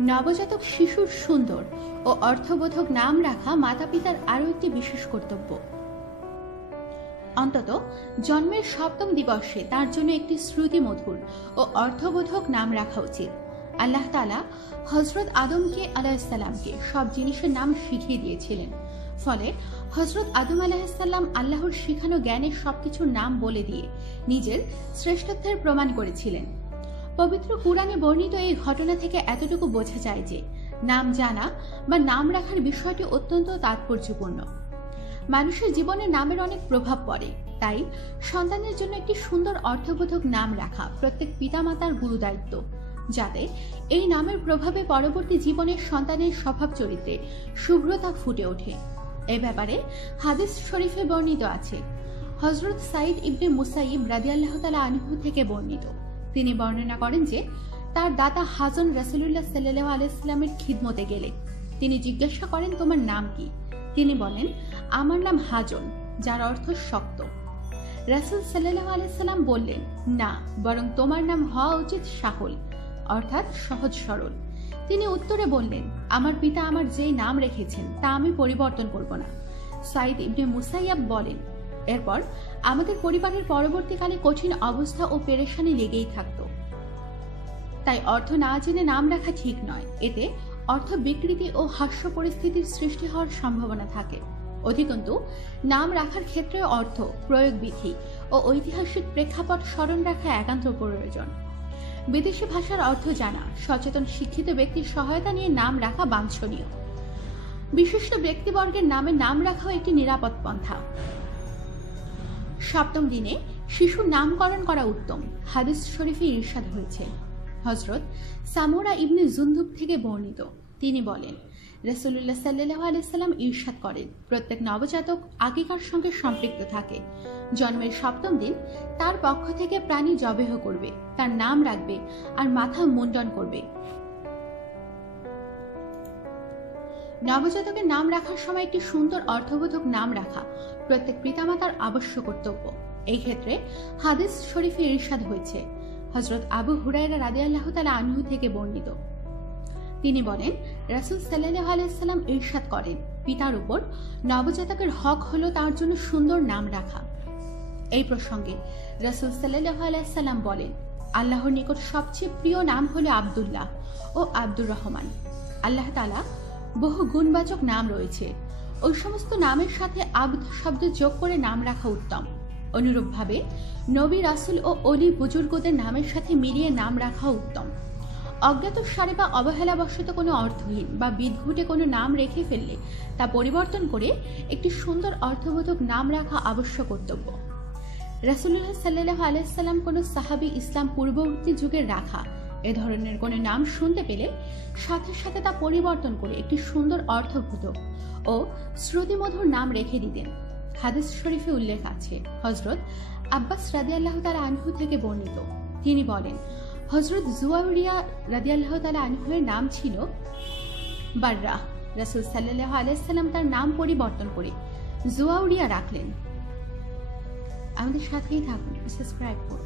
নবজাতক শিশুর সুন্দর ও অর্থবোধক নাম রাখা মাতা পিতার আরও একটি বিশেষ কর্তব্য। অন্তত জন্মের সপ্তম দিবসে তার জন্য একটি শ্রুতি মধুর ও অর্থবোধক নাম রাখা উচিত। আল্লাহ তালা হজরত আদমকে আলাহিসাল্লামকে সব জিনিসের নাম শিখিয়ে দিয়েছিলেন। ফলে হজরত আদম আলাহিসাল্লাম আল্লাহর শিখানো জ্ঞানের সবকিছুর নাম বলে দিয়ে নিজের শ্রেষ্ঠত্বের প্রমাণ করেছিলেন। পবিত্র কুরআনে বর্ণিত এই ঘটনা থেকে এতটুকু বোঝা যায় যে নাম জানা বা নাম রাখার বিষয়টি অত্যন্ত তাৎপর্যপূর্ণ। মানুষের জীবনে নামের অনেক প্রভাব পড়ে, তাই সন্তানের জন্য একটি সুন্দর অর্থবোধক নাম রাখা প্রত্যেক পিতামাতার গুরু দায়িত্ব যাতে এই নামের প্রভাবে পরবর্তী জীবনের সন্তানের স্বভাব চরিত্রে শুভ্রতা ফুটে ওঠে। এ ব্যাপারে হাদিস শরীফে বর্ণিত আছে। হজরত সাইদ ইবনে মুসাইব রাদিয়াল্লাহ তালা আনহু থেকে বর্ণিত। তিনি বর্ণনা করেন যে, তার দাদা হাজন রাসুলুল্লাহ সাল্লাহ আলাইস্লামের খিদমতে গেলে। তিনি জিজ্ঞাসা করেন, তোমার নাম কি? তিনি বলেন, আমার নাম হাজন, যার অর্থ শক্ত। রাসুল সাল্লাহ আলাইসাল্লাম বললেন, না, বরং তোমার নাম হওয়া উচিত সাহল অর্থাৎ সহজ সরল। তিনি উত্তরে বললেন, আমার পিতা আমার যেই নাম রেখেছেন, তা আমি পরিবর্তন করব না। সাইদ ইবনে মুসাইয়াব বলেন এরপর আমাদের পরিবারের পরবর্তীকালে কঠিন অবস্থা ও পেরেশানি লেগেই থাকত। তাই অর্থ না জেনে নাম রাখা ঠিক নয়। এতে অর্থ বিকৃতি ও হাস্য পরিস্থিতির সৃষ্টি হওয়ার সম্ভাবনা থাকে। অধিকন্তু, নাম রাখার ক্ষেত্রে অর্থ প্রয়োগ বিধি ও ঐতিহাসিক প্রেক্ষাপট স্মরণ রাখা একান্ত প্রয়োজন। বিদেশি ভাষার অর্থ জানা, সচেতন শিক্ষিত ব্যক্তির সহায়তা নিয়ে নাম রাখা বাঞ্ছনীয়। বিশিষ্ট ব্যক্তিবর্গের নামে নাম রাখাও একটি নিরাপদ পন্থা। সপ্তম দিনে শিশুর নামকরণ করা উত্তম, হাদিস শরীফে ইরশাদ হয়েছে। হজরত সামোরা ইবনে জুন্দুব থেকে বর্ণিত। তিনি বলেন রসুল্লাহ সাল্লাহ আলাইসাল্লাম ঈর্ষাদ করেন। প্রত্যেক নবজাতক আগেকার সঙ্গে সম্পৃক্ত থাকে। জন্মের সপ্তম দিন তার পক্ষ থেকে প্রাণী জবেহ করবে, তার নাম রাখবে আর মাথা মুন্ডন করবে। নবজাতকের নাম রাখার সময় একটি সুন্দর অর্থবোধক নাম রাখা প্রত্যেক পিতামাতার আবশ্য কর্তব্য। এই ক্ষেত্রে হাদিস শরীফে ইরশাদ হয়েছে। হজরত আবু হুরাইরা রাদে আল্লাহ তালা আনহু থেকে বর্ণিত। তিনি বলেন, রাসুল সাল্লাহ আলাইসাল্লাম ইরশাদ করেন, পিতার উপর নবজাতকের হক হলো তার জন্য সুন্দর নাম রাখা। এই প্রসঙ্গে রাসুল সাল্লাহ আলাইসাল্লাম বলেন, আল্লাহর নিকট সবচেয়ে প্রিয় নাম হলো আবদুল্লাহ ও আব্দুর রহমান। আল্লাহ তালা বহু গুণবাচক নাম রয়েছে। ওই সমস্ত নামের সাথে আব্দ শব্দ যোগ করে নাম রাখা উত্তম। অনুরূপভাবে, নবী রাসুল ও অলি বুজুর্গদের নামের সাথে মিলিয়ে নাম রাখা উত্তম। অজ্ঞাত সারে বা অবহেলাবশত কোনো অর্থহীন বা বিদঘুটে কোনো নাম রেখে ফেললে তা পরিবর্তন করে একটি সুন্দর অর্থবোধক নাম রাখা আবশ্যক কর্তব্য। রাসুল্লাহ সাল্লাহ আলাইসাল্লাম কোনো সাহাবি ইসলাম পূর্ববর্তী যুগের রাখা এ ধরনের কোনো নাম শুনতে পেলে সাথে সাথে তা পরিবর্তন করে একটি সুন্দর অর্থবোধক ও শ্রুতিমধুর নাম রেখে দিতেন। হাদিস শরীফে উল্লেখ আছে হজরত আব্বাস রাদি আল্লাহ তালা আনহু থেকে বর্ণিত। তিনি বলেন হজরত জুয়াউরিয়া রাদি আল্লাহ তালা আনহুয়ের নাম ছিল বার্রা রাসুল সাল্লাহ আলাইসাল্লাম তার নাম পরিবর্তন করে জুয়াউরিয়া রাখলেন। আমাদের সাথেই থাকুন সাবস্ক্রাইব করুন।